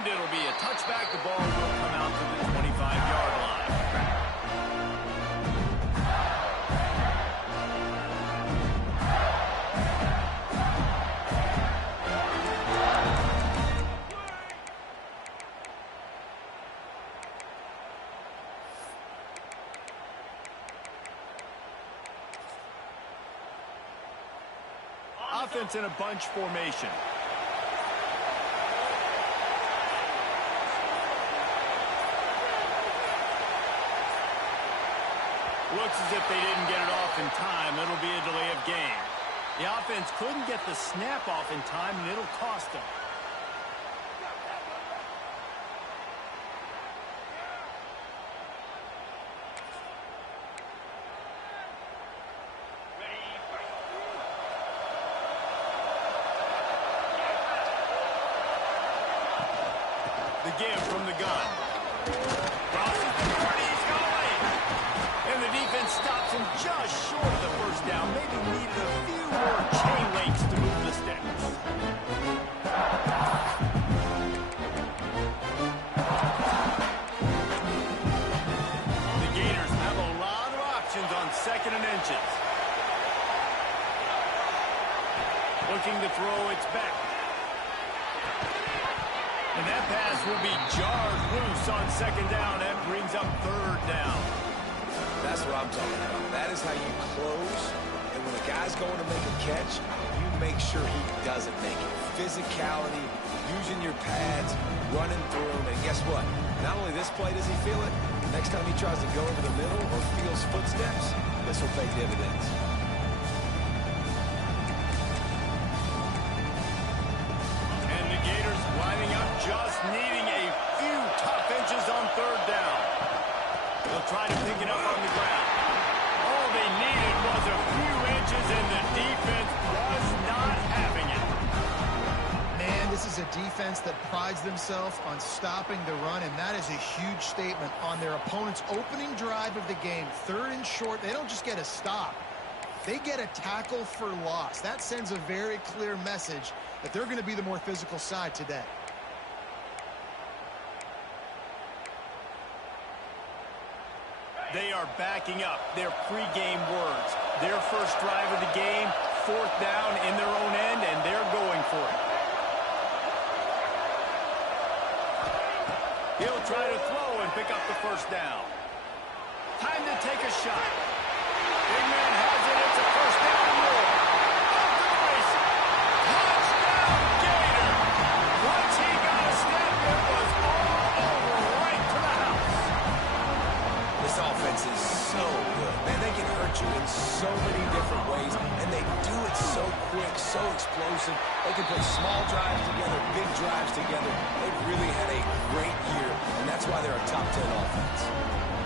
And it'll be a touchback. The ball will come out to the 25-yard line. Offense in a bunch formation. Looks as if they didn't get it off in time. It'll be a delay of game. The offense couldn't get the snap off in time, and it'll cost them. The give from the gun. Crosses the 40, he's going! And the defense stops him just short of the first down. Maybe needed a few more chain links to move the sticks. The Gators have a lot of options on 2nd and inches. Looking to throw, it's back. And that pass will be jarred loose on 2nd down and brings up 3rd down. That's what I'm talking about. That is how you close. And when a guy's going to make a catch, you make sure he doesn't make it. Physicality, using your pads, running through him. And guess what? Not only this play does he feel it, next time he tries to go over the middle or feels footsteps, this will pay dividends. Just needing a few tough inches on 3rd down. They'll try to pick it up on the ground. All they needed was a few inches, and the defense was not having it. Man, this is a defense that prides themselves on stopping the run, and that is a huge statement on their opponent's opening drive of the game. 3rd and short, they don't just get a stop. They get a tackle for loss. That sends a very clear message that they're going to be the more physical side today. They are backing up their pregame words. Their first drive of the game, 4th down in their own end, and they're going for it. He'll try to throw and pick up the 1st down. Time to take a shot. Big man has it. It's a 1st down and more. Off to the races. Touchdown, Gator. Once he got a step, it was all over right to the house. This offense is so good. Man, they can hurt you in so many different ways, and they do it so quick, so explosive. They can put small drives together, big drives together. They've really had a great year, and that's why they're a top 10 offense.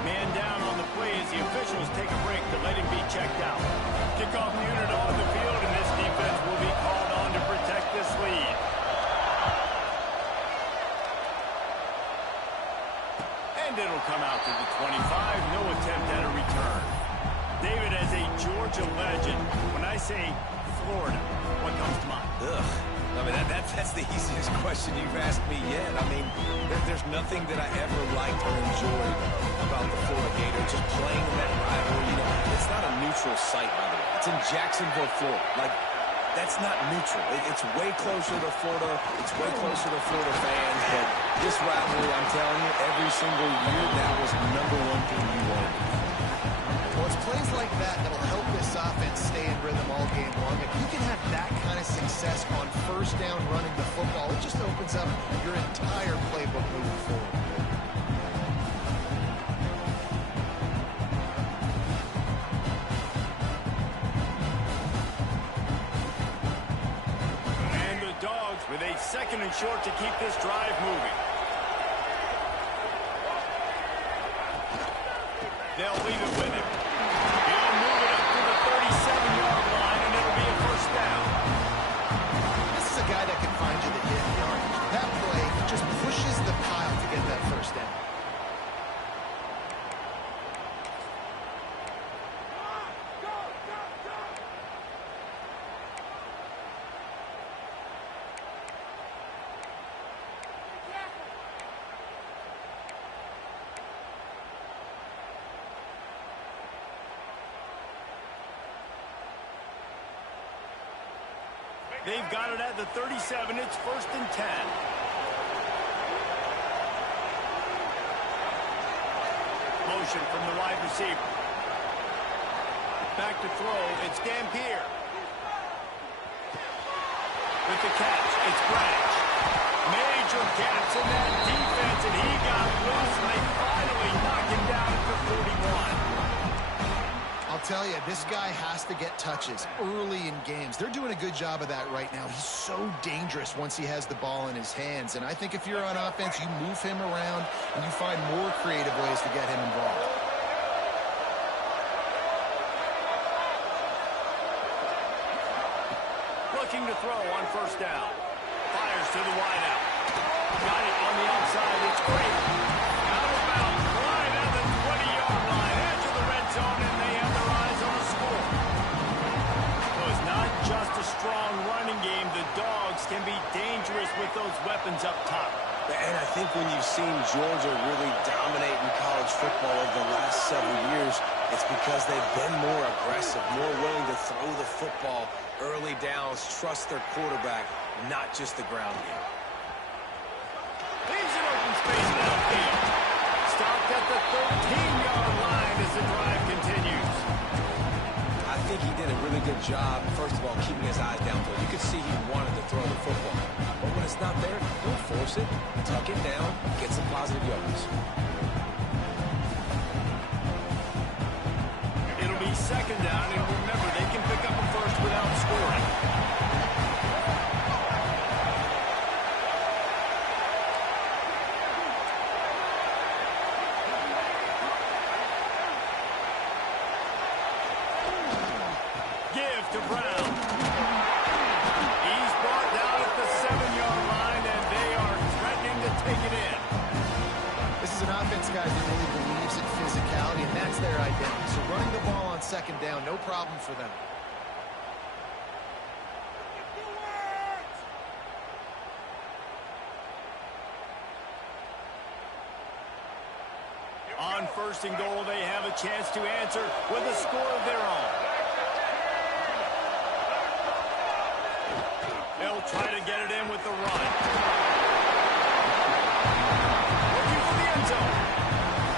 Man down on the play as the officials take a break to let him be checked out. Kickoff unit on the field, and this defense will be called on to protect this lead. And it'll come out to the 25. No attempt at a return. David, as a Georgia legend, when I say Florida, what comes to mind? Ugh. I mean, that's the easiest question you've asked me yet. I mean, there's nothing that I ever liked or enjoyed about the Florida Gators. Just playing in that rivalry, you know, it's not a neutral site, by the way. It's in Jacksonville, Florida. Like, that's not neutral. It's way closer to Florida. It's way closer to Florida fans. But this rivalry, I'm telling you, every single year, that was the #1 thing you wanted. Well, it's plays like that that'll help this offense stay in rhythm all game long. If you can have that kind of success on 1st down running the football, it just opens up your entire playbook moving forward. And the Dogs with a 2nd and short to keep this drive moving. They'll leave it with him. He'll move it up to the 37-yard line, and it'll be a 1st down. This is a guy that can find you the hidden yardage. That play just pushes the pile to get that 1st down. They've got it at the 37. It's 1st and 10. Motion from the wide receiver. Back to throw. It's Dampier. With the catch, it's Branch. Major gaps in that defense, and he got loose, and they finally knock him down at the 41. I'll tell you, this guy has to get touches early in games. They're doing a good job of that right now. He's so dangerous once he has the ball in his hands. And I think if you're on offense, you move him around and you find more creative ways to get him involved. Looking to throw on 1st down. Fires to the wideout. Got it on the outside. It's great. Out of bounds. Right at the 20-yard line. Edge of the red zone, and they have their eyes on the score. So it's not just a strong running game. The Dogs can be dangerous with those weapons up top. And I think when you've seen Georgia really dominate in college football over the last several years, it's because they've been more aggressive, more willing to throw the football early downs, trust their quarterback, not just the ground game. Leaves an open space downfield. Stopped at the 13-yard line as the drive continues. I think he did a really good job, first of all, keeping his eyes downfield. You could see he wanted to throw the football. But when it's not there, don't force it. Tuck it down, get some positive yards. It'll be 2nd down, and remember, they can pick up a first without scoring. Give to Brown. He's brought down at the 7-yard line, and they are threatening to take it in. This is an offense, guys, that really believes in physicality, and that's their identity. So running the ball on 2nd down, no problem for them. On 1st and goal, they have a chance to answer with a score of their own. They'll try to get it in with the run. Looking for the end zone.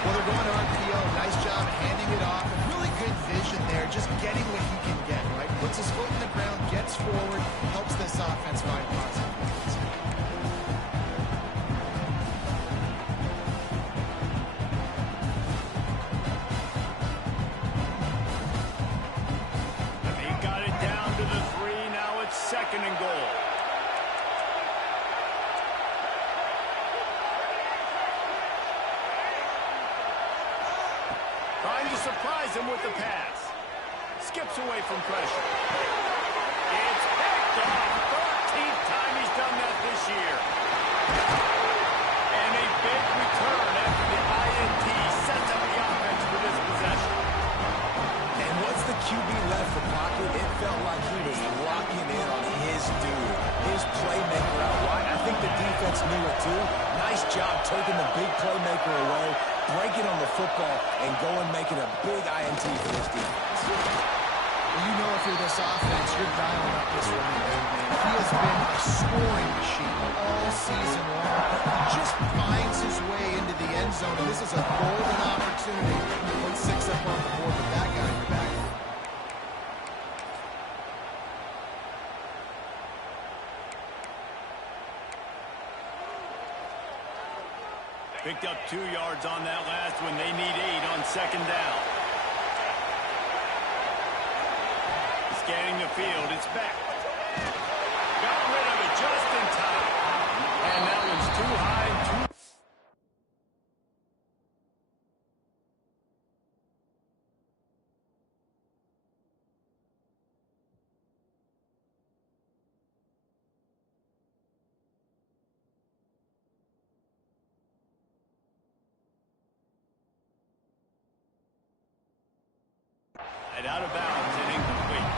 Well, they're going to RPO. Nice job handing it off. Really good vision there, just getting what he can get, right? Puts his foot in the ground, gets forward, helps this offense find positive points. He got it down to the 3. Now it's 2nd and goal. Trying to surprise him with the pass. Skips away from pressure. It's picked off. 13th time he's done that this year. And a big return after the INT sets up the offense for this possession. And once the QB left the pocket, it felt like he was locking in on his dude, his playmaker out wide. I think the defense knew it too. Nice job taking the big playmaker away, breaking on the football, and going making a big INT for this defense. Well, you know if you're this offense, you're dialing up this running back, man. He has been a scoring machine all season long. He just finds his way into the end zone, and this is a golden opportunity to put 6 up on the board with that guy in your back. Picked up 2 yards on that last one. They need 8 on 2nd down. Scanning the field. It's back. Got rid of it just in time. And that one's too high and too... And out of bounds and incomplete.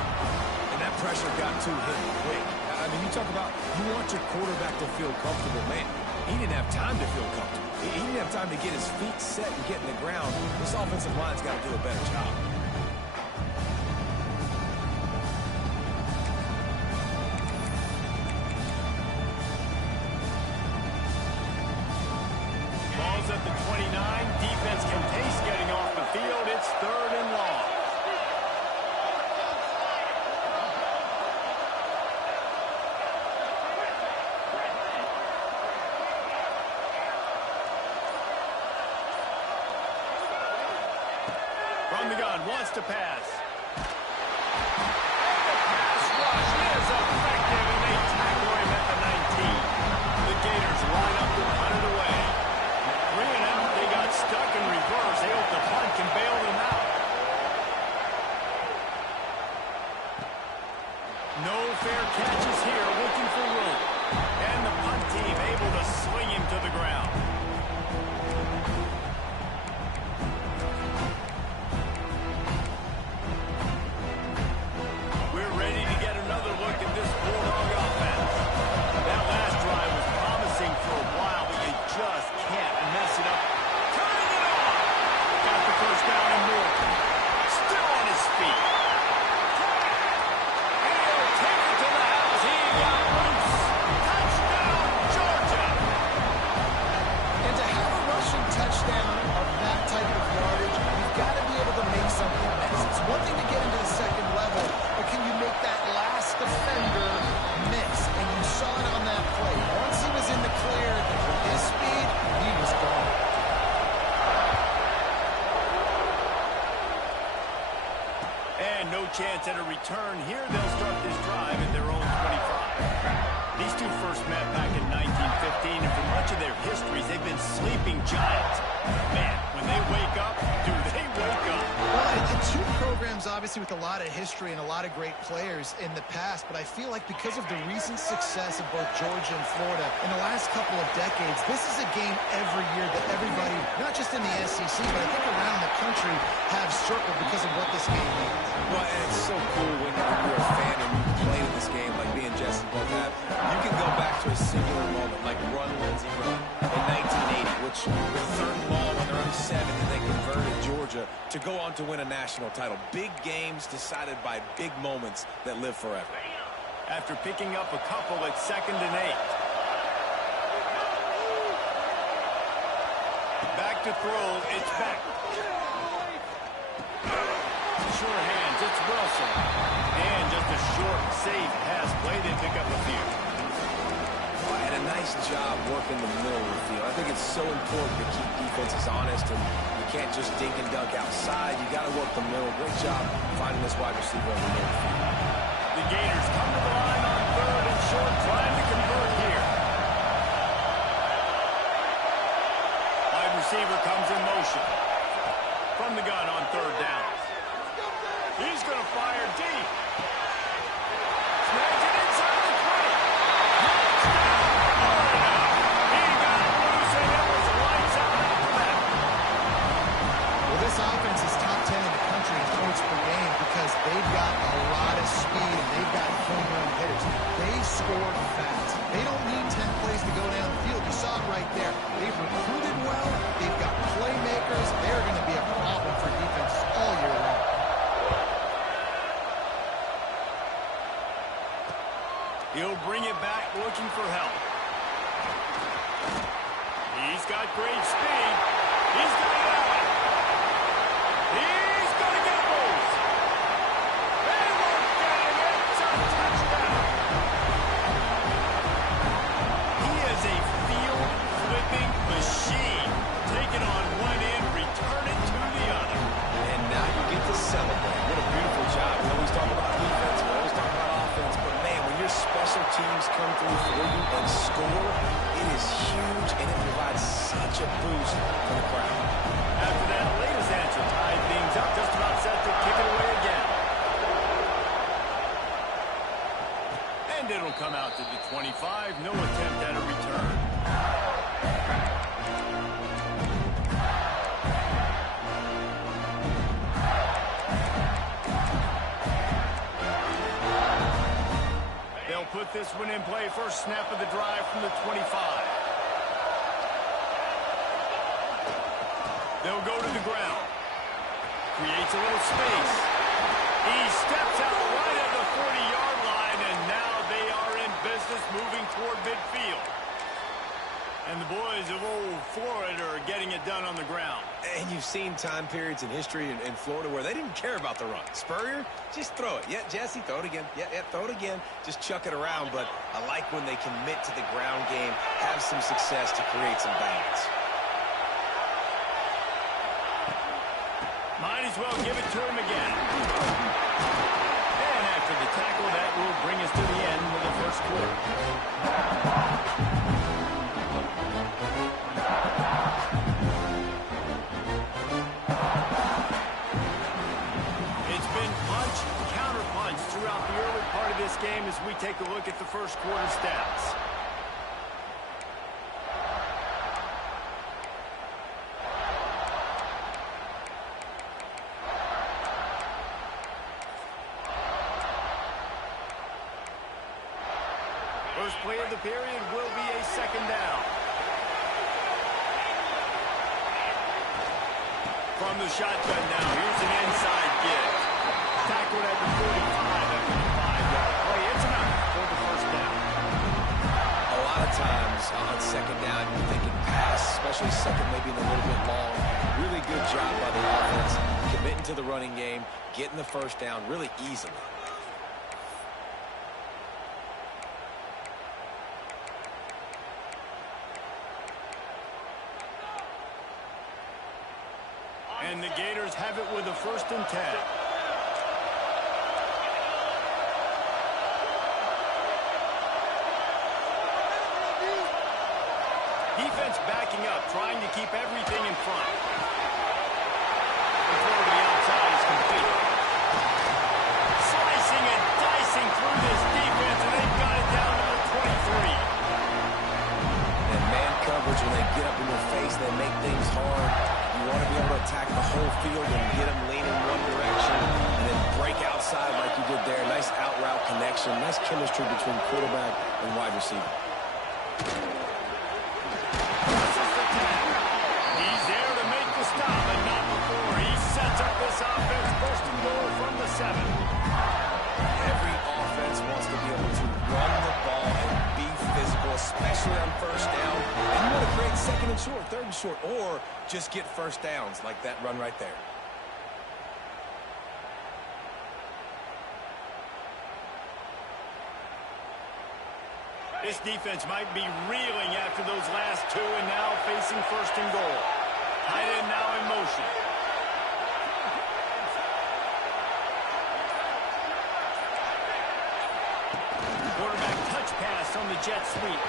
And that pressure got to him quick. I mean, you talk about you want your quarterback to feel comfortable. Man, he didn't have time to feel comfortable. He didn't have time to get his feet set and get in the ground. This offensive line's got to do a better job. 29. Defense can taste getting off the field. It's 3rd and long. From the gun, wants to pass. And the pass rush is effective, and they tackle him at the 19. The Gators line up to punt it away. 3 and out, they got stuck in reverse. They hope the punt can bail them out. No fair catches here, looking for room. And the punt team able to swing him to the ground. We're ready to get another look at this Bulldog offense. That last drive was promising for a while, but you just can't mess it up. Turning it on! Got the first down and more. Still on his feet. And he'll take it to the house. He got loose. Touchdown, Georgia! And to have a rushing touchdown of that type of yardage, you've got to be able to make something miss. It's one thing to get into the second level, but can you make that last defender miss? And you saw it on that play. Once he was in the clear, with his speed, he was gone. And no chance at a return here. They'll start this drive at their own 25. These two first met back in 1915, and for much of their histories, they've been sleeping giants. Man, when they wake up, do they wake up? Well, two programs, obviously, with a lot of history and a lot of great players in the past, but I feel like because of the recent success of both Georgia and Florida in the last couple of decades, this is a game every year that everybody, not just in the SEC, but I think around the country, have circled because of what this game means. Well, and it's so cool when you're a fan and you played in this game like me and Jesse both have. You can go back to a singular moment like Run, Lindsey, Run in 1980, which was 3rd and long when they're up 7 and they converted Georgia to go on to win a national title. Big games decided by big moments that live forever. After picking up a couple at 2nd and 8. Back to throw, it's back. Sure hands, it's Wilson. And just a short, safe pass play. They pick up a few. And a nice job working the middle of the field. I think it's so important to keep defenses honest, and you can't just dink and dunk outside. You got to work the middle. Great job finding this wide receiver on the middle of the field. The Gators come to the line on 3rd and short, trying to convert here. Wide receiver comes in motion. From the gun on 3rd down. He's going to fire deep. Snags it inside the 20. He got loose, and it was lights out after that. Well, this offense is top 10 in the country in points per game because they've got a lot of speed and they've got home run hitters. They score fast. They don't need 10 plays to go down the field. You saw it right there. They've recruited well. They've got playmakers. They're going to be a problem for defenses all year long. He'll bring it back looking for help. He's got great speed. He's got it out. He's going to get loose. They look at him. It's a touchdown. He is a field-flipping machine. Taking on one end, return it to the other. And now you get to celebrate. What a beautiful job. We always talk about defense. We always talk about offense. But, man, when your special teams come through for you and score, it is huge, and it provides such a boost for the crowd. After that latest answer tied things up, just about set to kick it away again. And it'll come out to the 25. No attempt at a return. They'll put this one in play. First snap of the drive from the 25. They'll go to the ground. Creates a little space. He steps out right at the 40-yard line, and now they are in business moving toward midfield. And the boys of old Florida are getting it done on the ground. And you've seen time periods in history in Florida where they didn't care about the run. Spurrier, just throw it. Yeah, Jesse, throw it again. Yeah, throw it again. Just chuck it around. But I like when they commit to the ground game, have some success to create some balance. Might as well give it to him again. And after the tackle, that will bring us to the end of the first quarter. It's been punch, counter-punch throughout the early part of this game as we take a look at the first quarter stats. First play of the period will be a second down. From the shotgun now, here's an inside give. Tackled at the 45 after the 5-yard play. It's enough for the first down. A lot of times on second down, you're thinking pass, especially second, maybe a little bit long. Really good job by the offense, committing to the running game, getting the first down really easily. And the Gators have it with a 1st and 10. Defense backing up, trying to keep everything in front. The throw to the outside is complete. Slicing and dicing through this defense, and they've got it down to the 23. And man coverage, when they get up in your face, they make things hard. You want to be able to attack the whole field and get them leaning one direction and then break outside like you did there. Nice out route connection, nice chemistry between quarterback and wide receiver. He's there to make the stop, but not before. He sets up this offense 1st and goal from the 7. Every offense wants to be able to run the ball and be physical, especially on first down. And you want to create 2nd and short, 3rd and short, or just get first downs like that run right there. This defense might be reeling after those last 2 and now facing 1st and goal. Tight end now in motion. Quarterback touch pass on the jet sweep.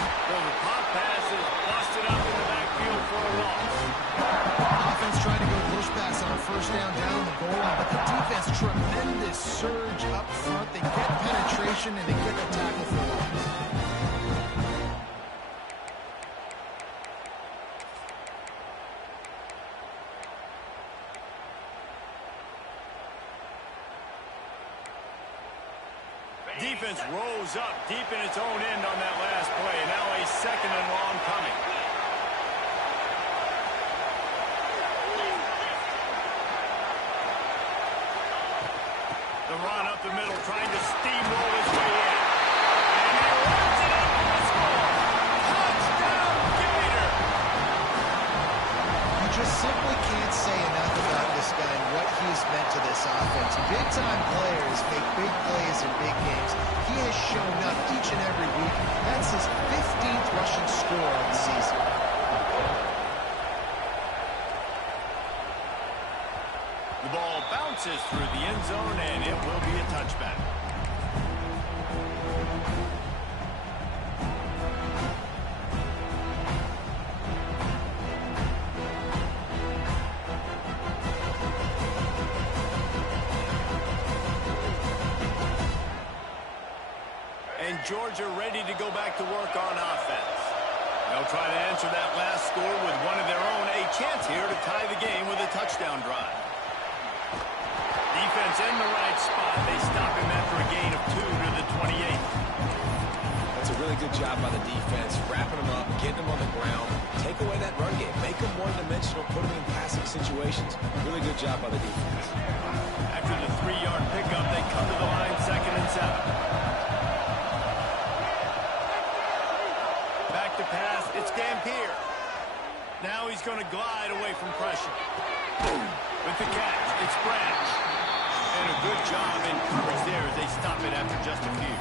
Well, the pop pass is busted up in the backfield for a loss. Offense trying to go push pass on a 1st down the goal line, but the defense, tremendous surge up front. They get penetration and they get the tackle for loss. Defense rose up deep in its own end on that last play. Now a 2nd and long coming. The run up the middle, trying to steamroll his way in. And he runs it up for the score. Touchdown, Gator! You just simply can't say enough about this guy and what he has meant to this offense. Big-time players make big plays in big games. He has shown up each and every week. That's his 15th rushing score on the season. The ball bounces through the end zone, and it will be a touchback. And Georgia ready to go back to work on offense. They'll try to answer that last score with one of their own. A chance here to tie the game with a touchdown drive. Defense in the right spot. They stop him after a gain of 2 to the 28. That's a really good job by the defense, wrapping them up, getting them on the ground, take away that run game, make them one-dimensional, put them in passing situations. Really good job by the defense. After the 3-yard pickup, they come to the line 2nd and 7. Back to to pass. It's Dampier. Now he's going to glide away from pressure. With the catch, it's Branch. And a good job in coverage there as they stop it after just a few.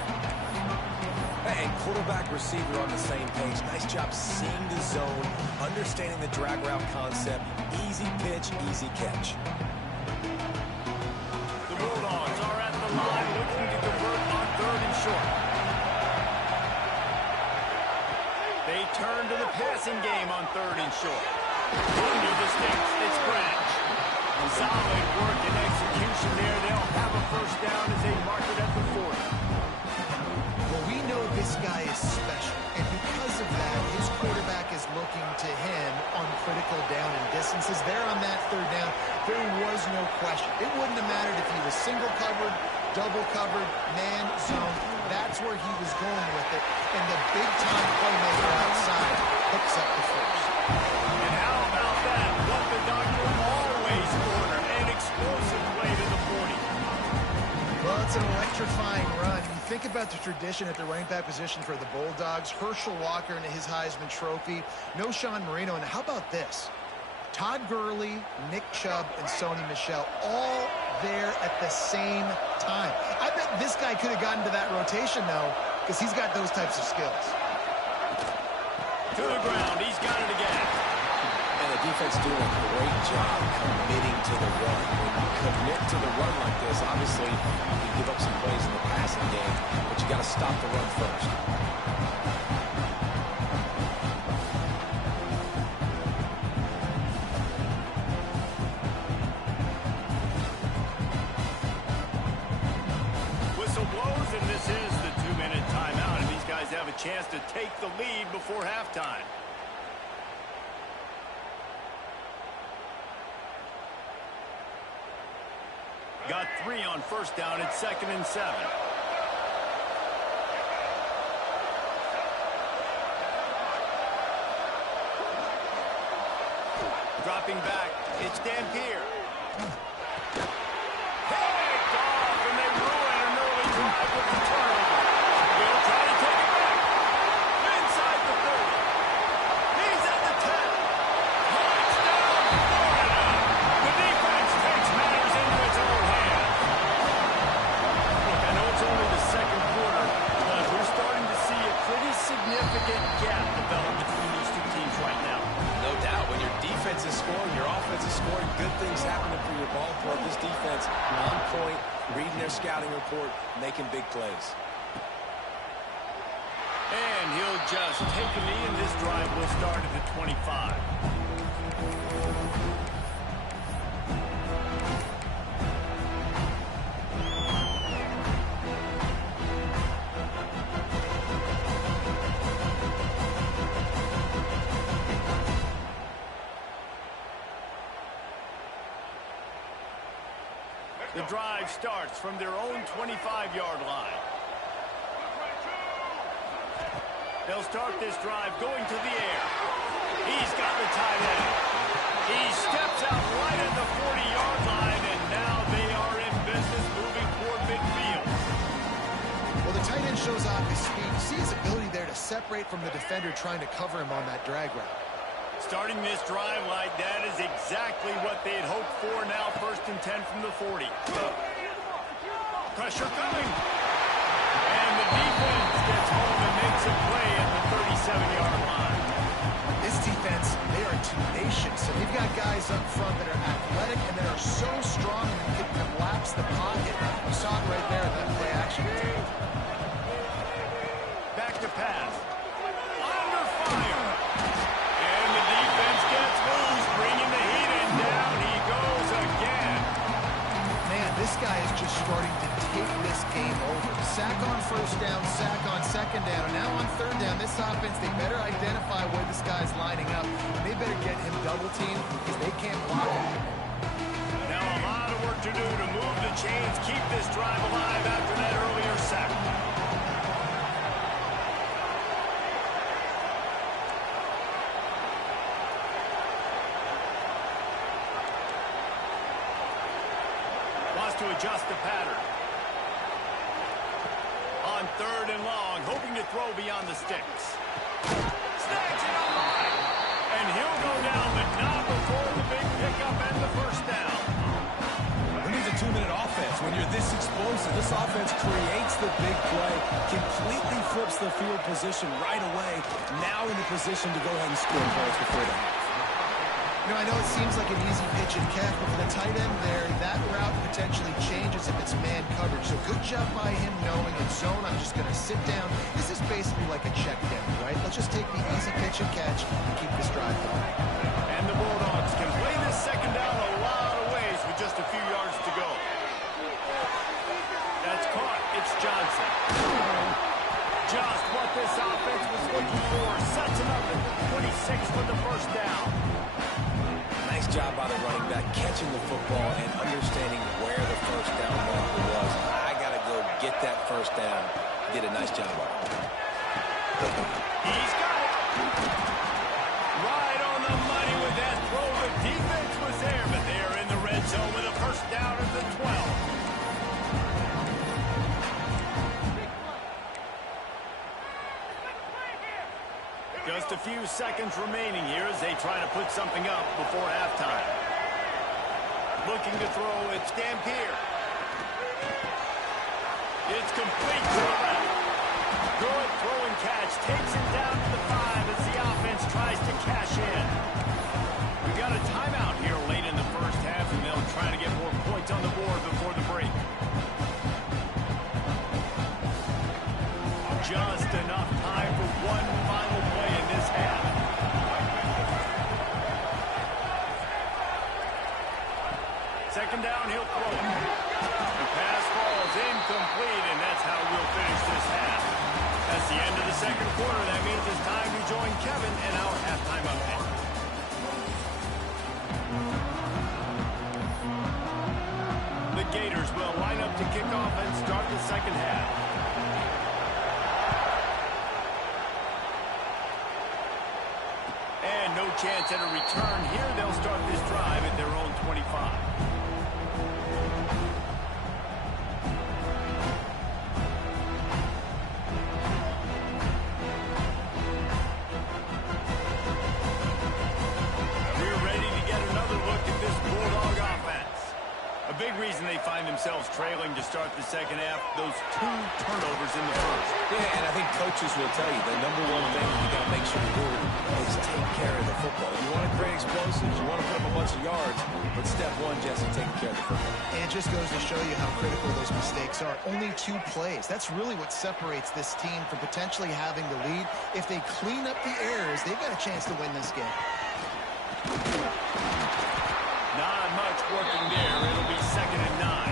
And quarterback, receiver on the same page. Nice job seeing the zone, understanding the drag route concept. Easy pitch, easy catch. The Bulldogs are at the line looking to convert on 3rd and short. They turn to the passing game on 3rd and short. Under the sticks, it's Branch. Solid work and execution there. They'll have a first down as they mark it at the 40. Well, we know this guy is special, and because of that, his quarterback is looking to him on critical down and distances. There on that 3rd down, there was no question. It wouldn't have mattered if he was single covered, double covered, man, zone. That's where he was going with it, and the big-time playmaker outside hooks up the first. And how about that? What the doctor always ordered, an explosive play to the 40. Well, it's an electrifying run. You think about the tradition at the running back position for the Bulldogs. Herschel Walker and his Heisman Trophy. No Sean Marino. And how about this? Todd Gurley, Nick Chubb, and Sony Michel all there at the same time. I bet this guy could have gotten to that rotation, though, because he's got those types of skills. To the ground. He's got it again. And the defense doing a great job committing to the run. When you commit to the run like this, obviously you can give up some plays in the passing game, but you got to stop the run first. Whistle blows, and this is the 2-minute timeout, and these guys have a chance to take the lead before halftime. Got 3 on first down at 2nd and 7. Dropping back, it's Dampier. Picked off, and they ruin an early drive with the turnover. They'll try to take it back. Inside the 30. He's at the 10. Touchdown, Florida. The defense takes matters into its own hands. Look, I know it's only the 2nd quarter, but we're starting to see a pretty significant gap develop between these two teams right now. No doubt. When your defense is scoring, your offense is scoring, good things happening for your ball club. This defense on point, reading their scouting report, making big plays. And he'll just take a knee, and this drive will start at the 25. The drive starts from their own 25-yard line. They'll start this drive going to the air. He's got the tight end. He steps out right at the 40-yard line, and now they are in business moving toward midfield. Well, the tight end shows off his speed. You see his ability there to separate from the defender trying to cover him on that drag route. Starting this drive like that is exactly what they had hoped for. Now 1st and 10 from the 40. Pressure coming. And the defense gets home and makes a play at the 37-yard line. This defense, they are tenacious. So they've got guys up front that are athletic and that are so strong and can collapse the pocket. You saw it right there in that play action. Back to pass. Under fire. And the defense gets loose, bringing the heat in. Down he goes again. Man, this guy is just starting to take this game over. Sack on first down, sack on second down, and now on third down. This offense, they better identify where this guy's lining up. And they better get him double teamed because they can't block him. Now a lot of work to do to move the chains, keep this drive alive after that earlier sack. Wants to adjust the pattern. On 3rd and long, hoping to throw beyond the sticks. snags it on the line. And he'll go down, but not before the big pickup and the first down. Who needs a 2-minute offense when you're this explosive? This offense creates the big play, completely flips the field position right away, now in the position to go ahead and score points before the half. You know, I know it seems like an easy pitch and catch, but for the tight end there, that route potentially changes if it's man coverage. So good job by him knowing in zone, I'm just going to sit down. This is basically like a check down, right? Let's just take the easy pitch and catch and keep this drive going. And the Bulldogs can play this second down a lot of ways with just a few yards to go. That's caught. It's Johnson. Just what this offense was looking for. Sets him up at the 26 for the first down. Nice job by the running back, catching the football and understanding where the first down marker was. I got to go get that first down. Did a nice job on it. He's got it. Right on the money with that throw. The defense was there, but they are in the red zone with a first down at the 12. Just a few seconds remaining here as they try to put something up before halftime. Looking to throw, it's Dampier. It's complete to the left. Good throw and catch. Takes it down to the 5 as the offense tries to cash in. We got a timeout here late in the first half, and they'll try to get more points on the board before the break. Just enough time for one final play in this half. Second down, he'll throw it. The pass falls incomplete, and that's how we'll finish this half. That's the end of the second quarter. That means it's time to join Kevin in our halftime update. The Gators will line up to kick off and start the second half. And no chance at a return here. They'll start this drive at their own 25. We're ready to get another look at this Bulldog offense. A big reason they find themselves trailing to start the second half, those 2 turnovers in the first. Yeah, and I think coaches will tell you the number one thing you got to make sure you do is take care of the football. You want to create explosives, you want to put up a bunch of yards, but step one, Jesse, taking care of the football. And it just goes to show you how critical those mistakes are. Only 2 plays. That's really what separates this team from potentially having the lead. If they clean up the errors, they've got a chance to win this game. Not much working there. It'll be 2nd and 9.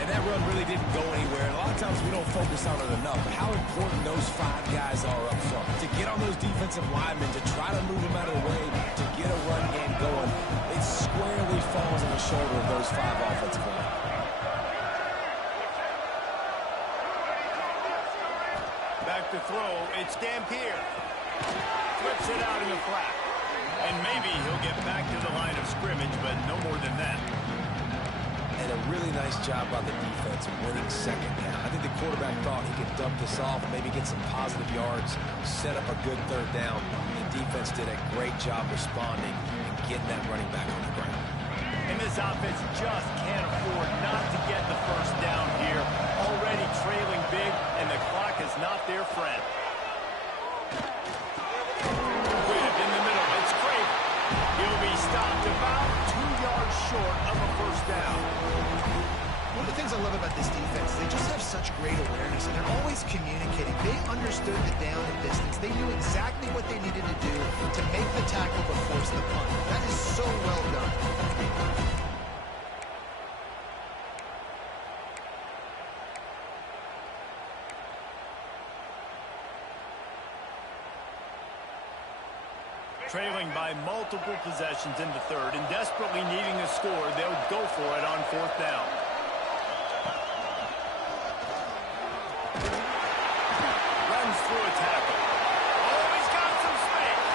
And that run really didn't go anywhere. And a lot of times we don't focus on it enough. But how important those 5 guys are up front. To get on those defensive linemen, to try to move them out of the way, to get a run game going. It squarely falls on the shoulder of those 5 offensive linemen. Back to throw. It's Dampier. Flips it out in the flat. And maybe he'll get back to the line of scrimmage, but no more than that. And a really nice job by the defense winning second down. I think the quarterback thought he could dump this off, maybe get some positive yards, set up a good third down. The defense did a great job responding and getting that running back on the ground. And this offense just can't afford not to get the first down here. Already trailing big, and the clock is not their friend. Whip in the middle. It's Craven. He'll be stopped about 2 yards short of a first down. One of the things I love about this defense, they just have such great awareness, and they're always communicating. They understood the down and distance. They knew exactly what they needed to do to make the tackle but force the punt. That is so well done. Trailing by multiple possessions in the third and desperately needing a score, they'll go for it on 4th down. Runs through a tackle. Oh, he's got some space.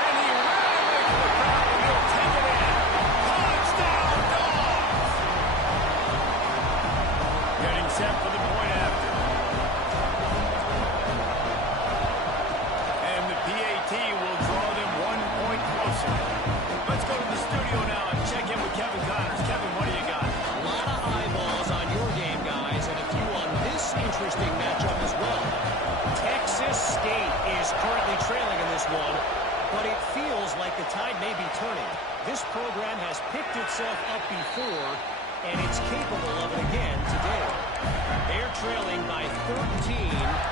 And he ran away from the crowd, and he'll take it in. Touchdown, Dogs! Getting set for the point after. but it feels like the tide may be turning. This program has picked itself up before, and it's capable of it again today. They're trailing by 13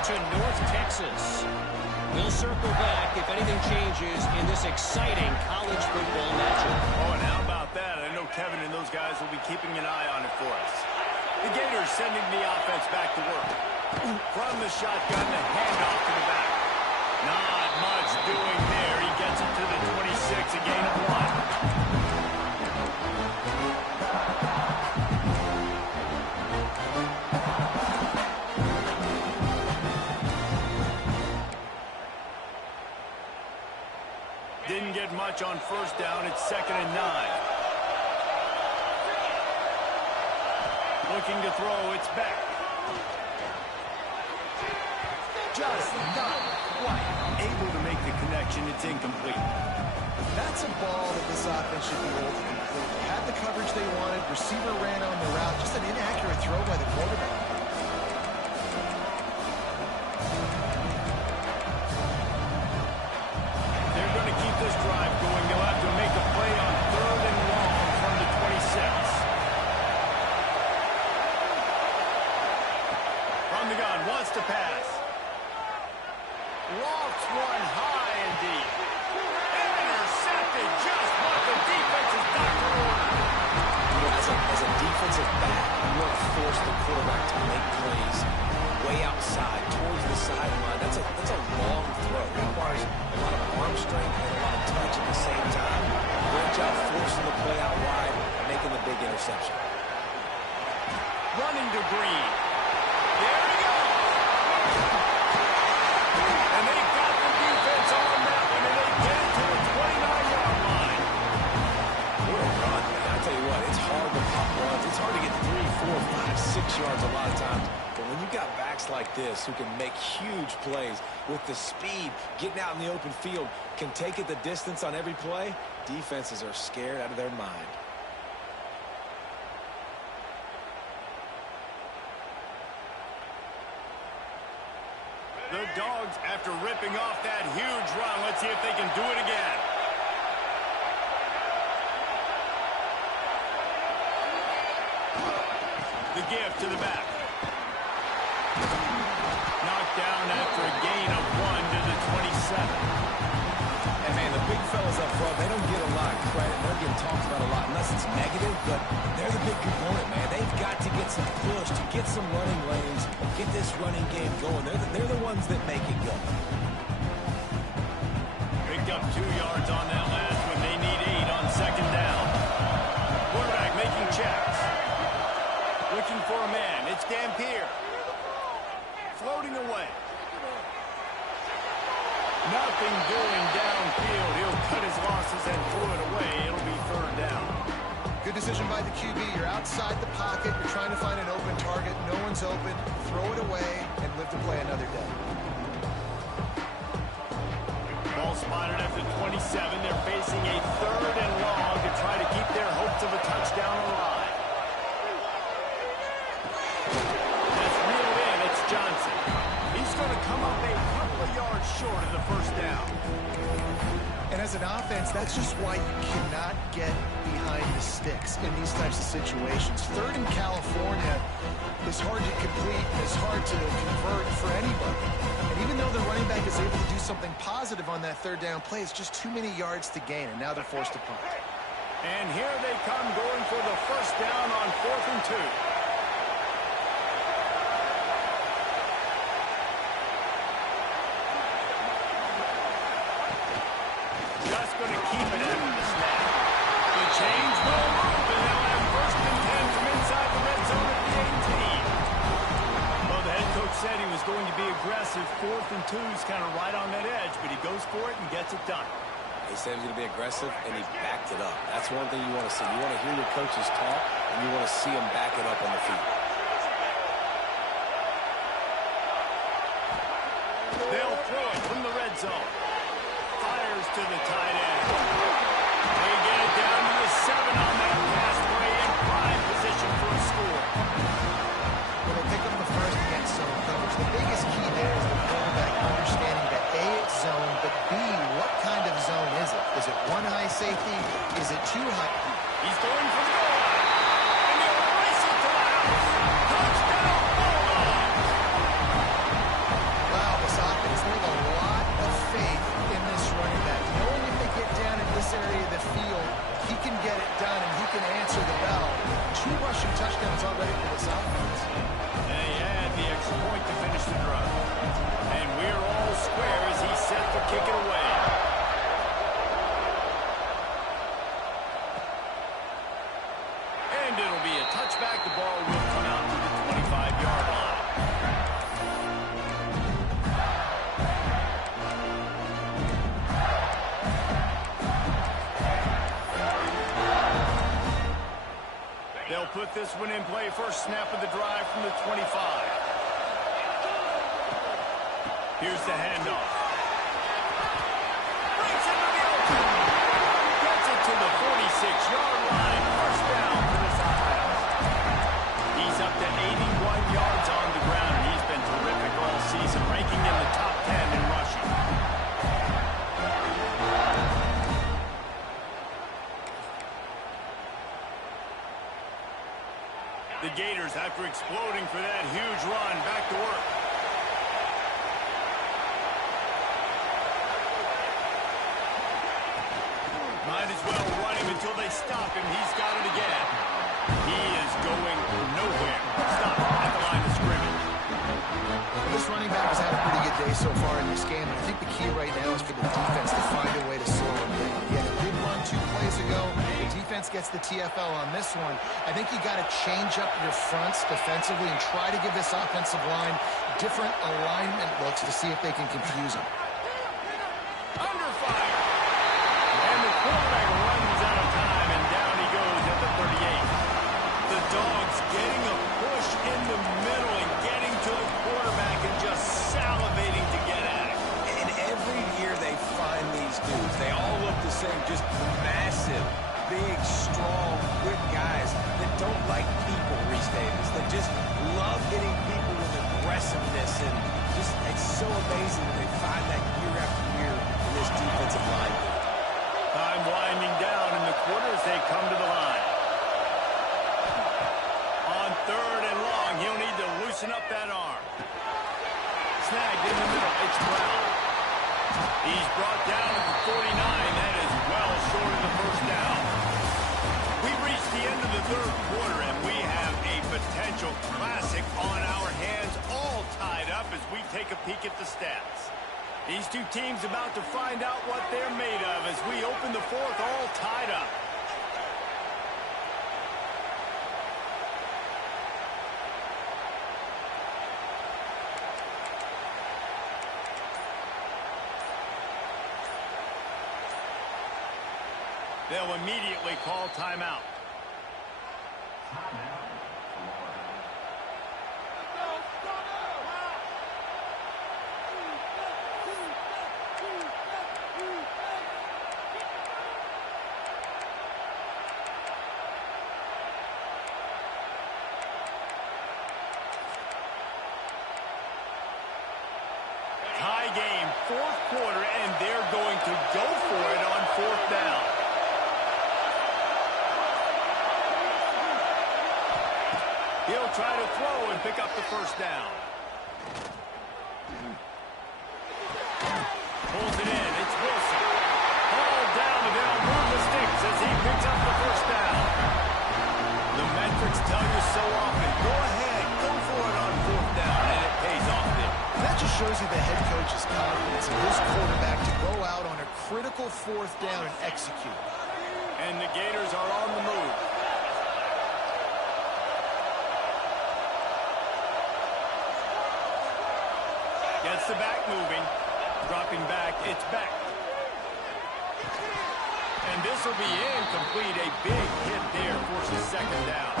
to North Texas. We'll circle back if anything changes in this exciting college football matchup. Oh, and how about that? I know Kevin and those guys will be keeping an eye on it for us. The Gators sending the offense back to work. From the shotgun, the handoff to the back. Not much doing there. He gets it to the 26, a gain of 1. Didn't get much on first down. It's 2nd and 9. Looking to throw. It's back. Just not quite able to make the connection. It's incomplete. That's a ball that this offense should be holding complete. They had the coverage they wanted. Receiver ran on the route. Just an inaccurate throw by the quarterback. This drive going. They'll have to make a play on 3rd and long from the 26. From the gun, wants to pass. Lofts one high and deep. Intercepted just what the defense has got to order. As a defensive back, you want to force the quarterback to make plays way outside, towards the sideline. That's a long throw. It requires a lot of arm strength and a lot of touch at the same time. Great job forcing the play out wide and making the big interception. Running to Green. There he goes. And they got the defense on that one, and they get it to the 29-yard line. What a run, man. I tell you what, it's hard to pop runs. It's hard to get 3, 4, 5, 6 yards a lot of times. But when you've got backs like this who can make huge plays with the speed, getting out in the open field, can take it the distance on every play, defenses are scared out of their mind. The Dogs, after ripping off that huge run, let's see if they can do it again. The give to the back. Knocked down after a gain of 1 to the 27. And, man, the big fellas up front, they don't get a lot of credit. They don't get talked about a lot unless it's negative, but they're the big component, man. They've got to get some push, to get some running lanes, get this running game going. They're the ones that make it go. Picked up 2 yards on that last one. They need 8 on 2nd down. Quarterback making checks. Looking for a man. It's Dampier. Floating away. Nothing doing downfield. He'll cut his losses and throw it away. It'll be 3rd down. Good decision by the QB. You're outside the pocket. You're trying to find an open target. No one's open. Throw it away and live to play another day. Ball spotted at the 27. They're facing a 3rd and long to try to keep their hopes of a touchdown alive. That's reeled in. It's Johnson. He's going to come up a couple of yards short of the 1st down. And as an offense, that's just why you cannot get behind the sticks in these types of situations. 3rd in California is hard to complete, it's hard to convert for anybody. And even though the running back is able to do something positive on that 3rd down play, it's just too many yards to gain, and now they're forced to punt. And here they come going for the 1st down on 4th and 2. Just going to keep it after the snap. The change will move, and they'll have 1st and 10 from inside the red zone at the 18. Well, the head coach said he was going to be aggressive. 4th and 2 is kind of right on that edge, but he goes for it and gets it done. He said he was going to be aggressive, and he backed it up. That's one thing you want to see. You want to hear your coaches talk, and you want to see them back it up on the field. They'll throw it from the red zone. Fires to the tight end. They get it down to the 7 on that pass play in prime position for a score. When they pick up the 1st against zone coverage, the biggest key there is the quarterback understanding that A, it's zone, but B, what kind of zone put this one in play. First snap of the drive from the 25. Here's the handoff. Breaks into the open. Gets it to the 46-yard line. First down for the Tigers. He's up to 81 yards on the ground, and he's been terrific all season, ranking in the top 10 in rushing. The Gators, after exploding for that huge run, back to work. Might as well run him until they stop him. He's got it again. He is going nowhere. Stop at the line of scrimmage. This running back has had a pretty good day so far in this game. I think the key right now is for the defense to find a way to slow him down. He had a good run 2 plays ago. The defense gets the TFL on this one. I think you got to change up your fronts defensively and try to give this offensive line different alignment looks to see if they can confuse him. Under fire. And the quarterback runs out of time, and down he goes at the 38. The Dogs getting a push in the middle and getting to the quarterback and just salivating to get at it. And every year they find these dudes. They all look the same, just massive, big, strong, quick guys that don't like people, Reese Davis, that just love hitting people with aggressiveness. And just, it's so amazing that they find that year after year in this defensive line. Time winding down in the quarter as they come to the line. On 3rd and long, he'll need to loosen up that arm. Snagged in the middle. It's Brown. He's brought down at the 49. That is well short of the first down. We've reached the end of the 3rd quarter, and we have a potential classic on our hands, all tied up as we take a peek at the stats. These two teams about to find out what they're made of as we open the 4th, all tied up. They'll immediately call timeout. Tie game, 4th quarter, and they're going to go for it on 4th down. He'll try to throw and pick up the first down. Pulls it in. It's Wilson. Hauled down, and they'll move the sticks as he picks up the first down. The metrics tell you so often, go ahead, go for it on 4th down, and it pays off there. That just shows you the head coach's confidence in his quarterback to go out on a critical 4th down and execute. And the Gators are on the move. Gets the back moving. Dropping back, it's back. And this will be incomplete. A big hit there forces 2nd down.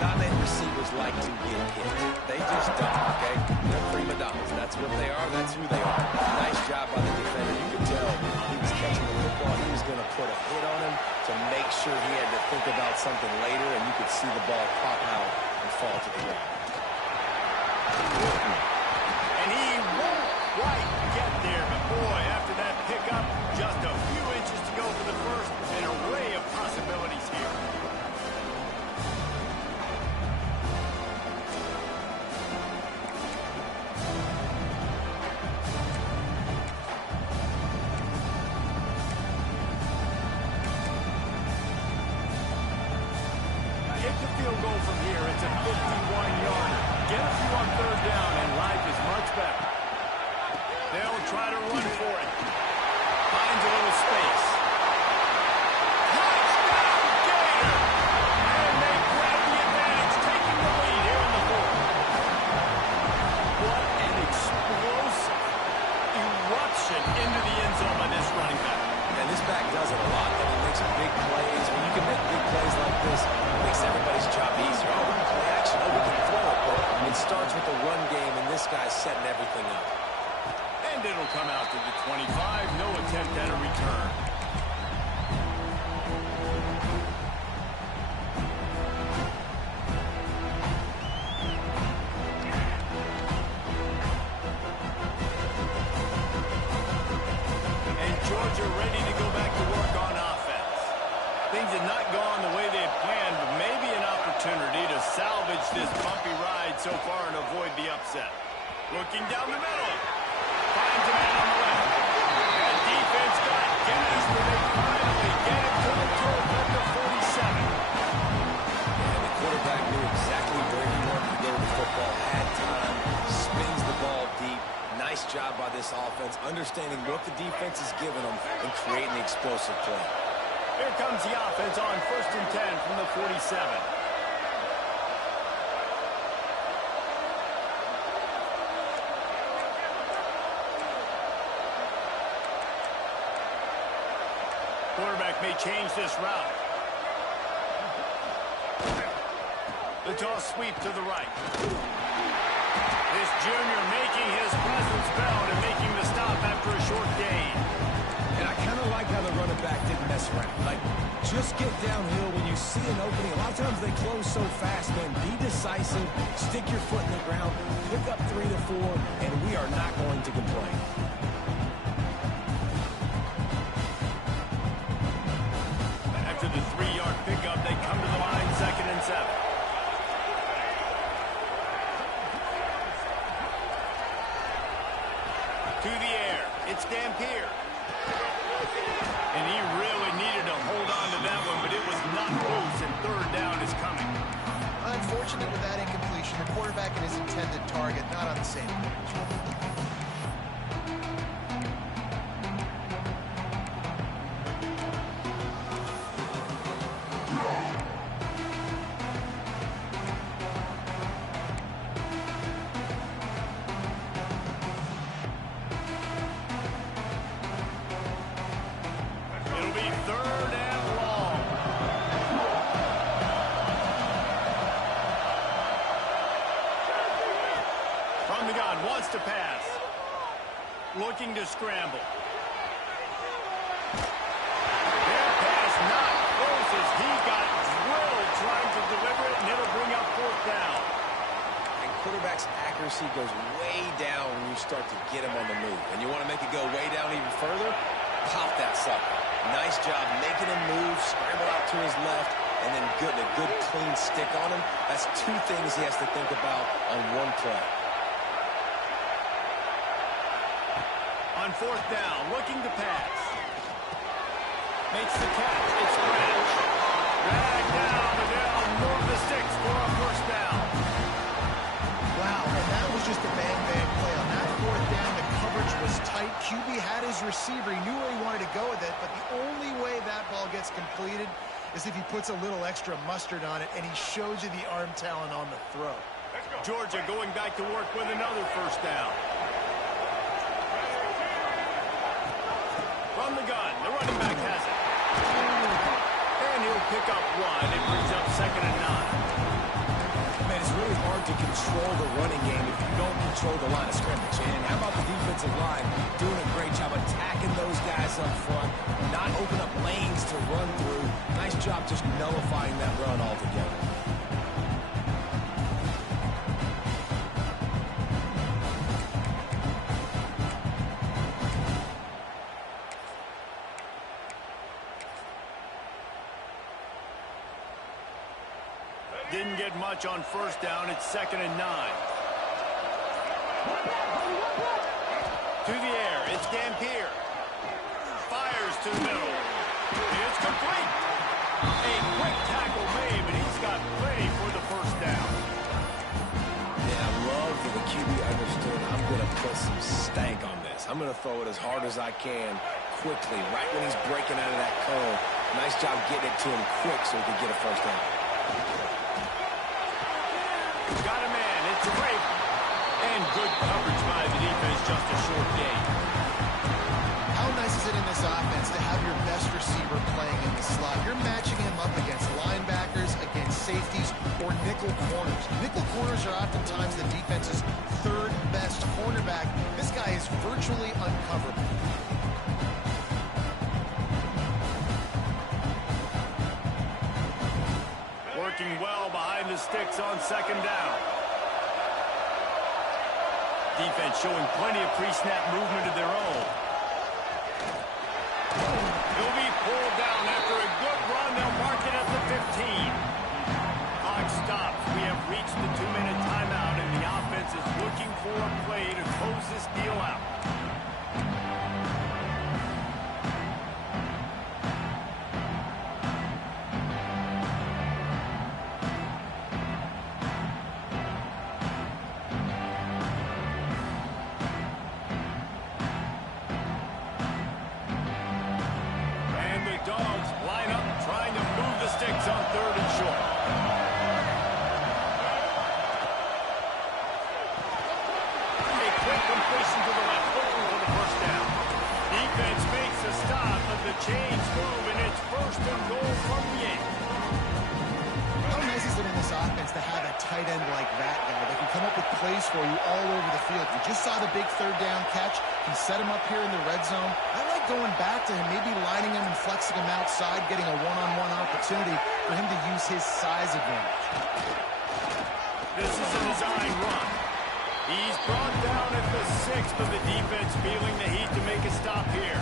Not many receivers like to get hit. They just don't, okay? They're prima donnas. That's what they are. That's who they are. Nice job by the defender. You could tell he was catching the football. He was going to put a hit on him to make sure he had to think about something later, and you could see the ball pop out and fall to the ground. And he won't quite get there, but boy, after that pickup, just a few inches to go for the first. An array of possibilities here. Get the field goal from here. It's a 51-yarder. Get a few on 3rd down, and life is much better. And it'll come out to the 25. No attempt at a return. And Georgia ready to go back to work on offense. Things had not gone the way they had planned, but maybe an opportunity to salvage this bumpy ride so far and avoid the upset. Looking down the middle. Finds a man on the left. That defense got gas, but they finally get it to the turf at the 47. And the quarterback knew exactly where he wanted to go with the football, had time, spins the ball deep. Nice job by this offense, understanding what the defense is giving them and creating the explosive play. Here comes the offense on 1st and 10 from the 47. Quarterback may change this route. The toss sweep to the right. This junior making his presence felt and making the stop after a short gain. And I kind of like how the running back didn't mess around. Like, just get downhill when you see an opening. A lot of times they close so fast, man. Be decisive, stick your foot in the ground, pick up 3 to 4, and we are not going to complain. After the 3-yard pickup, they come to the line, 2nd and 7. To the air, it's Dampier. And he really needed to hold on to that one, but it was not loose, and 3rd down is coming. Unfortunate with that incompletion. The quarterback and his intended target not on the same page. It'll be 3rd and long. From the gun, wants to pass. Looking to scramble. That pass not close as he got drilled trying to deliver it, and it'll bring up 4th down. And quarterback's accuracy goes way down when you start to get him on the move. And you want to make it go way down even further? Pop that sucker. Nice job making him move, scramble out to his left, and then getting a good clean stick on him. That's 2 things he has to think about on one play. On 4th down, looking to pass. Makes the catch. It's Branch. Dragged down the down more of the sticks for a 1st down. Wow, and that was just a bang-bang play. On that 4th down, the coverage was tight. QB had his receiver. He knew where he wanted to go with it, but the only way that ball gets completed is if he puts a little extra mustard on it, and he shows you the arm talent on the throw. Georgia going back to work with another 1st down. From the gun, the running back has it. And he'll pick up 1. It brings up 2nd and 9. Man, it's really hard to control the running game if you don't control the line of scrimmage. And how about the defensive line doing a great job attacking those guys up front, not open up lanes to run through. Nice job just nullifying that run altogether. Didn't get much on 1st down. It's 2nd and 9. To the air. It's Dampier. Fires to the middle. It's complete. A quick tackle made, but he's got plenty for the 1st down. Yeah, I love that the QB understood I'm going to put some stank on this. I'm going to throw it as hard as I can quickly, right when he's breaking out of that cone. Nice job getting it to him quick so he could get a 1st down. Got a man. It's Rafe. And good coverage by the defense. Just a short gain. How nice is it in this offense to have your best receiver playing in the slot? You're matching him up against linebackers, against safeties, or nickel corners. Nickel corners are oftentimes the defense's 3rd best cornerback. This guy is virtually virtually uncoverable. Working well behind the sticks on second down. Defense showing plenty of pre-snap movement of their own. He'll be pulled down after a good run. They'll mark it at the 15. Clock stops. We have reached the 2-minute timeout, and the offense is looking for a play to close this deal out. Dogs line up, trying to move the sticks on third and short. A quick completion to the left, looking for the first down. Defense makes a stop, but the chains move, and it's first and goal from the 8. How nice is it in this offense to have a tight end like that guy that can come up with plays for you all over the field? You just saw the big third down catch. He set him up here in the red zone. I like going back to him, maybe lining him and flexing him outside, getting a one-on-one opportunity for him to use his size advantage. This is a design run. He's brought down at the 6, but the defense feeling the heat to make a stop here.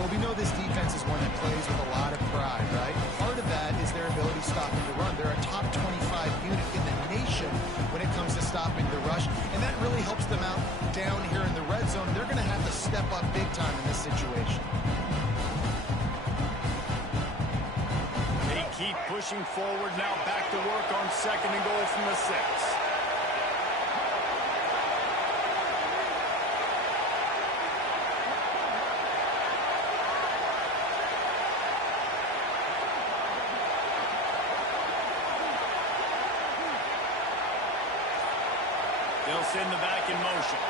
Well, we know this defense is one that plays with a lot of pride, right? Part of that is their ability stopping the run. They're a top 25 unit in the nation when it comes to stopping the rush, and that really helps them out down here in the red zone. They're going to have to step up big time in this situation. They keep pushing forward, now back to work on second and goal from the 6. They'll send the back in motion.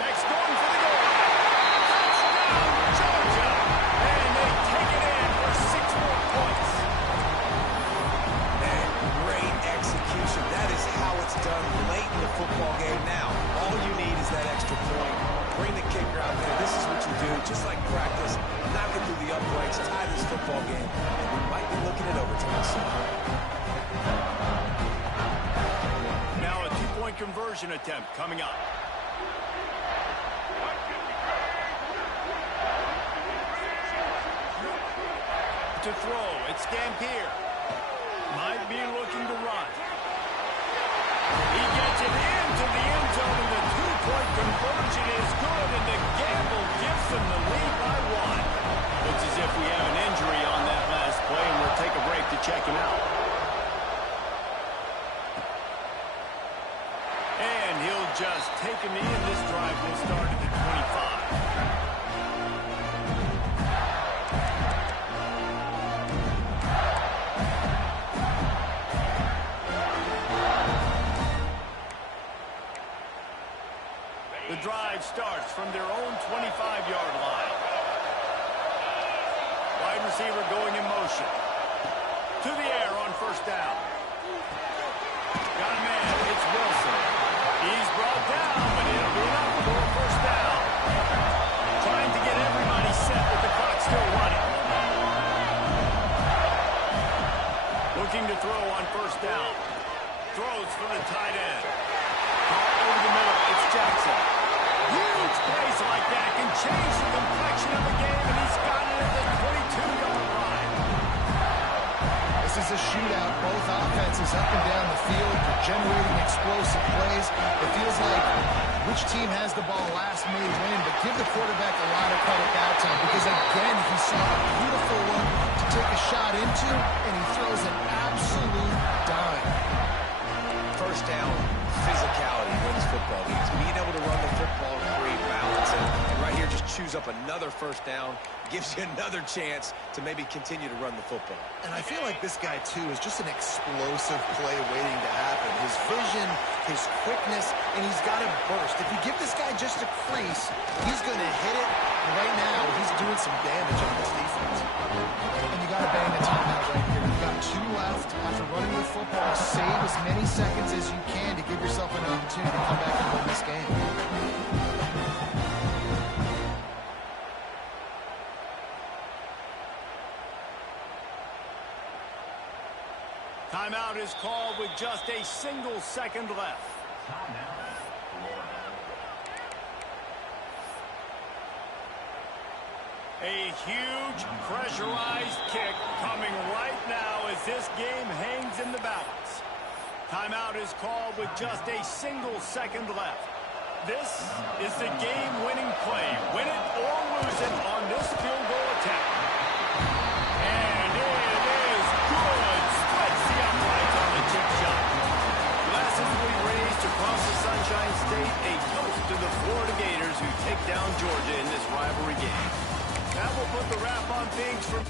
Next going for the goal. Touchdown, Georgia. And they take it in for 6 more points. And great execution. That is how it's done late in the football game now. All you need is that extra point. Bring the kicker out there. This is what you do. Just like practice. Knock it through the uprights. Tie this football game. And we might be looking at overtime soon. Conversion attempt coming up. To throw, it's Dampier. Might be looking to run. He gets it into the end zone, and the 2-point conversion is good, and the gamble gives them the lead by 1. Looks as if we have an injury on that last play, and we'll take a break to check him out. Just taking me in. This drive will start at the 25. The drive starts from their own 25-yard line. Wide receiver going in motion. To the air on first down. Got a man. It's Wilson. He's brought down, but it'll be enough for a first down. Trying to get everybody set with the clock still running. Looking to throw on first down. Throws for the tight end. Caught over the middle. It's Jackson. Huge plays like that can change the complexion of the game, and he's got it at the 22-yard line. This is a shootout. Both offenses up and down the field. They're generating explosive plays. It feels like which team has the ball last may win, but give the quarterback a lot of credit that time because, again, he saw a beautiful one to take a shot into, and he throws an absolute dime. First down, physicality wins football games. Being able to run the football and create balance. And right here, just choose up another first down. Gives you another chance to maybe continue to run the football. And I feel like this guy, too, is just an explosive play waiting to happen. His vision, his quickness, and he's got a burst. If you give this guy just a crease, he's going to hit it. And right now, he's doing some damage on this defense. And you got to bang a timeout right here. You've got 2 left. After running the football, save as many seconds as you can to give yourself enough is called with just a single second left. A huge pressurized kick coming right now as this game hangs in the balance. Timeout is called with just a single second left. This is the game-winning play. Win it or lose it on this field goal attempt. And it is good. Splits the upright on the chip shot. Glasses will be raised across the Sunshine State. A toast to the Florida Gators who take down Georgia in this rivalry game. That will put the wrap on things for...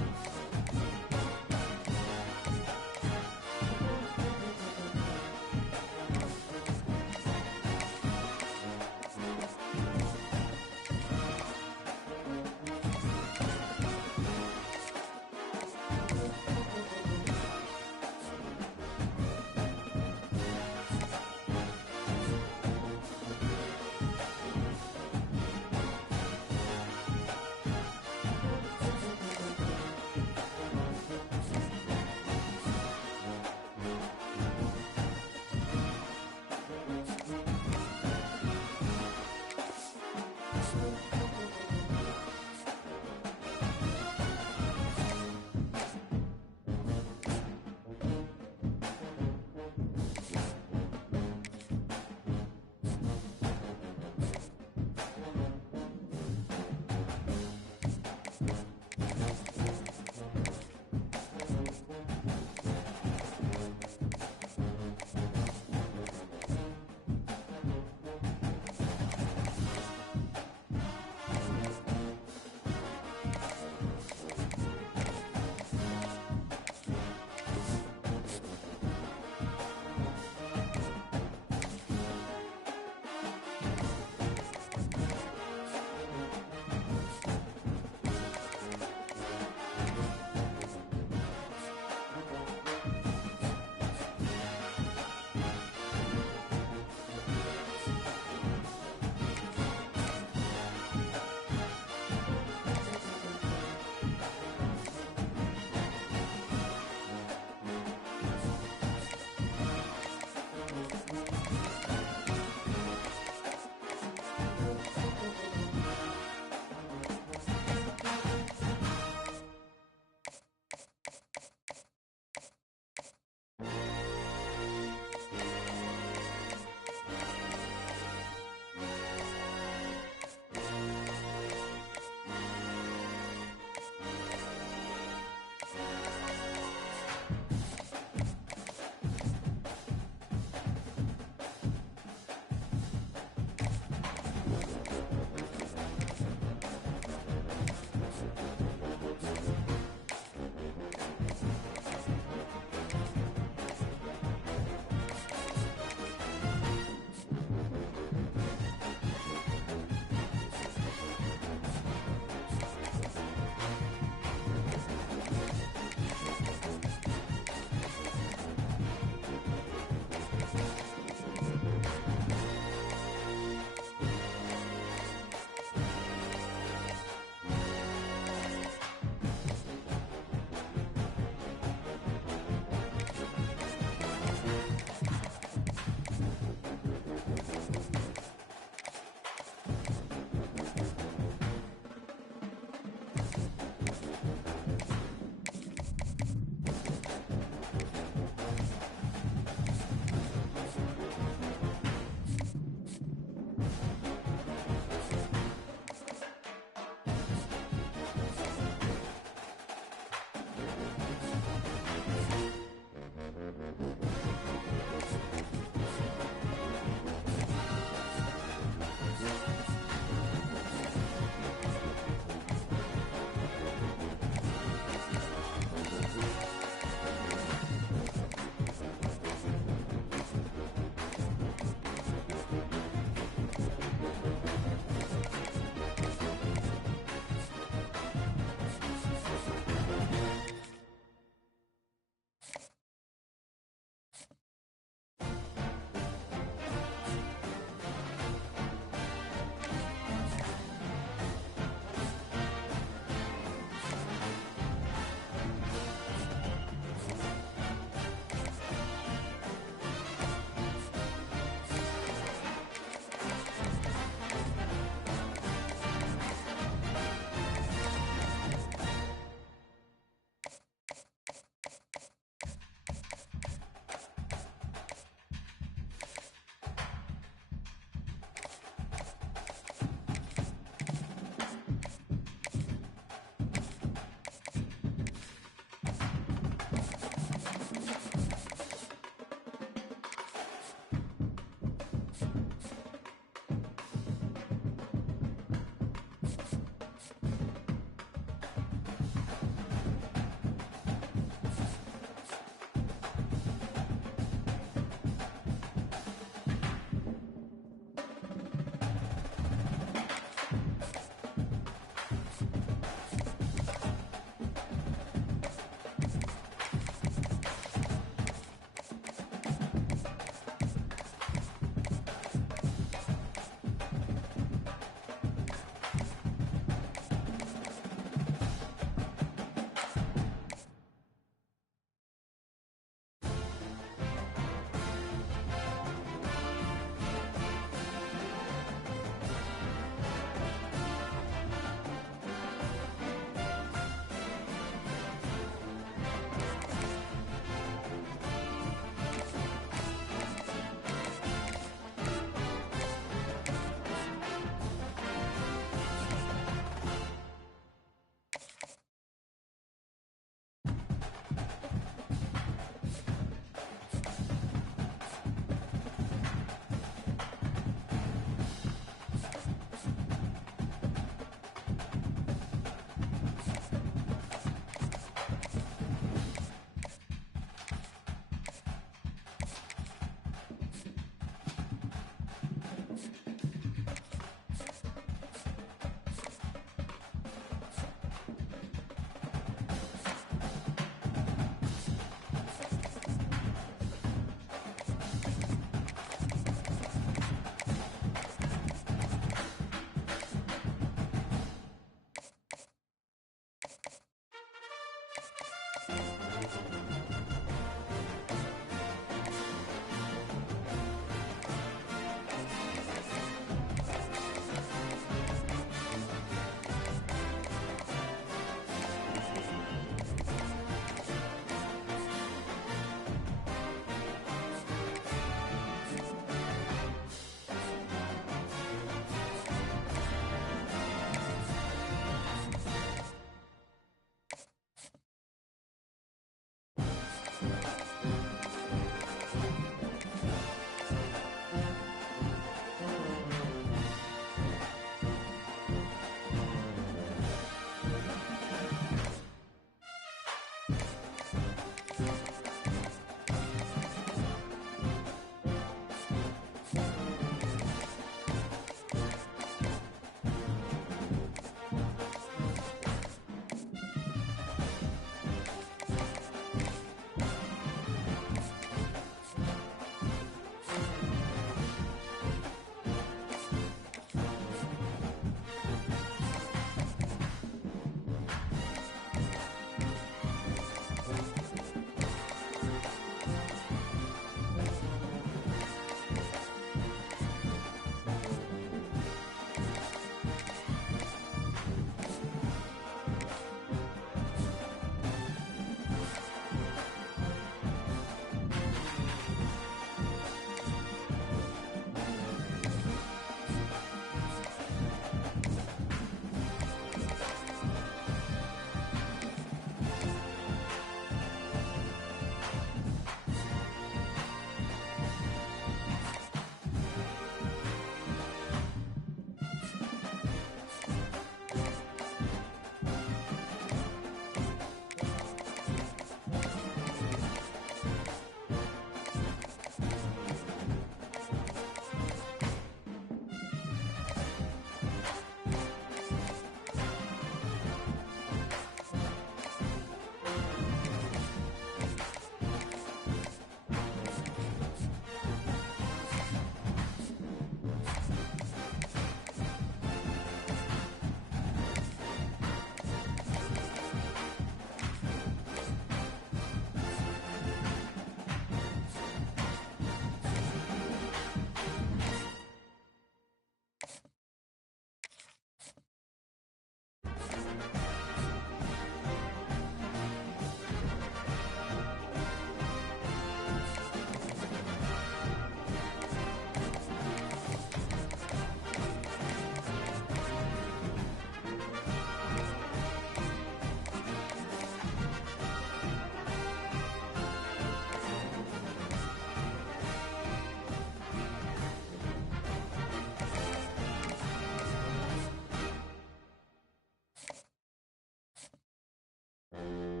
you.